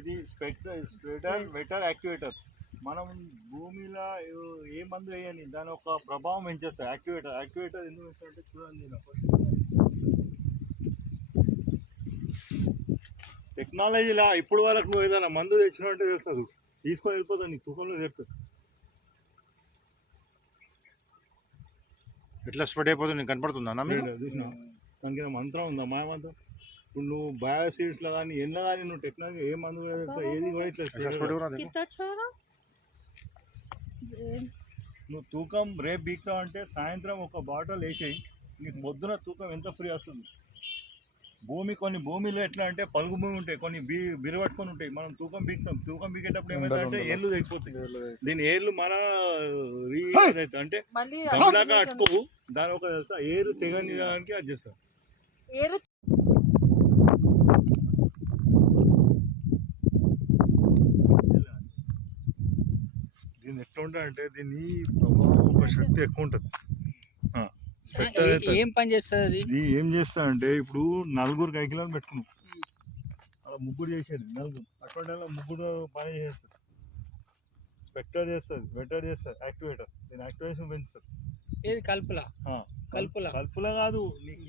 ఇది spreader వెటర్ activator. మనం భూమిలో ఏ మందు వేయని దాని ఒక ప్రభావం పెంచేస్తుంది. యాక్టివేటర్ ఎందుకు పెంచాలంటే చూడండి, టెక్నాలజీలా ఇప్పుడు వరకు నువ్వు ఏదైనా మందు తెచ్చినట్టే తెలుస్తుంది, తీసుకొని వెళ్ళిపోతావు, నీకు తూకంలో తెరుతుంది. ఎట్లా స్ప్రెడ్ అయిపోతుంది నీకు కనపడుతుందా? చూసినా దానికి మంత్రం ఉందా, మాయ మంత్రం? ఇప్పుడు నువ్వు బయోసీడ్స్లో కానీ ఎన్నో కానీ నువ్వు టెక్నాలజీ ఏ మందు ఏది కూడా ఇట్లా నువ్వు తూకం రేపు బీక్తావు అంటే సాయంత్రం ఒక బాటిల్ వేసేయి, నీకు పొద్దున తూకం ఎంత ఫ్రీ వస్తుంది. కొన్ని భూమిలో ఎట్లా అంటే పలుగు భూమి ఉంటాయి, కొన్ని బిరవట్టుకొని ఉంటాయి. మనం తూకం బీకేటప్పుడు ఏమైందంటే ఏళ్ళు తెగిపోతాయి. దీని ఏళ్ళు మన అంటే గమలాగా అట్టుకోవు, దాని ఒక ఏరు తెగని దానికి అది చేస్తారు. దీన్ని ఎట్లా ఉంటుంది అంటే దీన్ని ప్రభావం ఒక శక్తి ఎక్కువ ఉంటుంది. ఏం పని చేస్తుంది ఇది? ఏం చేస్తా అంటే ఇప్పుడు 4 కైకిలను పెట్టుకున్నాం, అలా ముగ్గురు చేసేది 4 అటువంటి ముగ్గురు పని చేస్తారు. స్పెక్టర్ చేస్తుంది, వెటర్ చేస్తుంది, యాక్టివేటర్. దీని యాక్టివేషన్ పెంచుతుంది. ఏది కలుపులా కలుపులా కాదు, నీకు